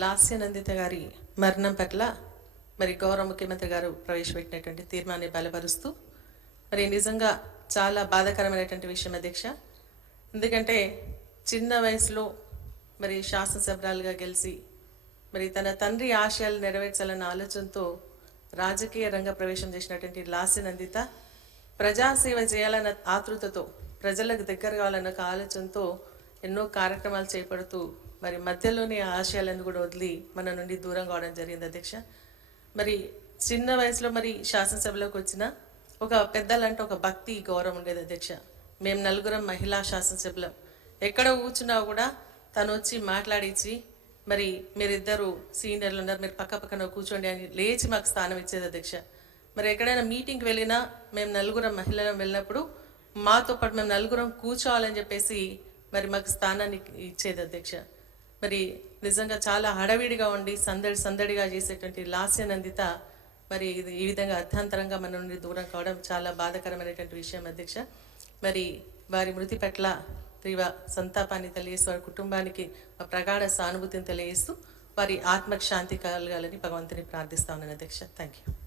లాస్య నందిత గారి మరణం పట్ల మరి గౌరవ ముఖ్యమంత్రి గారు ప్రవేశపెట్టినటువంటి తీర్మానాన్ని బలపరుస్తూ మరి నిజంగా చాలా బాధాకరమైనటువంటి విషయం అధ్యక్ష. ఎందుకంటే చిన్న వయసులో మరి శాసనసభ్యురాలుగా గెలిచి మరి తన తండ్రి ఆశయాలు నెరవేర్చాలన్న ఆలోచనతో రాజకీయ రంగ ప్రవేశం చేసినటువంటి లాస్య నందిత ప్రజాసేవ చేయాలన్న ఆతృతతో ప్రజలకు దగ్గర కావాలన్న ఆలోచనతో ఎన్నో కార్యక్రమాలు చేపడుతూ మరి మధ్యలోని ఆశయాలను కూడా వదిలి మన నుండి దూరం కావడం జరిగింది అధ్యక్ష. మరి చిన్న వయసులో మరి శాసనసభలోకి వచ్చిన ఒక పెద్దలంటే ఒక భక్తి గౌరవం ఉండేది అధ్యక్ష. మేము నలుగురం మహిళా శాసనసభ్యులం, ఎక్కడ కూర్చున్నా కూడా తను వచ్చి మాట్లాడించి మరి మీరిద్దరు సీనియర్లు ఉన్నారు, మీరు పక్క పక్కన కూర్చోండి అని లేచి మాకు స్థానం ఇచ్చేది అధ్యక్ష. మరి ఎక్కడైనా మీటింగ్కి వెళ్ళినా మేము నలుగురం మహిళలు వెళ్ళినప్పుడు మాతో పాటు మేము నలుగురం కూర్చోవాలని చెప్పేసి మరి మాకు స్థానాన్ని ఇచ్చేది అధ్యక్ష. మరి నిజంగా చాలా హడావిడిగా ఉండి సందడిగా చేసేటువంటి లాస్య నందిత మరి ఇది ఈ విధంగా అర్థాంతరంగా మన నుండి దూరం కావడం చాలా బాధాకరమైనటువంటి విషయం అధ్యక్ష. మరి వారి మృతి పట్ల తీవ్ర సంతాపాన్ని తెలియజేస్తూ వారి కుటుంబానికి ప్రగాఢ సానుభూతిని తెలియజేస్తూ వారి ఆత్మకు శాంతి కలగాలని భగవంతుని ప్రార్థిస్తా ఉన్నాను అధ్యక్ష. Thank you.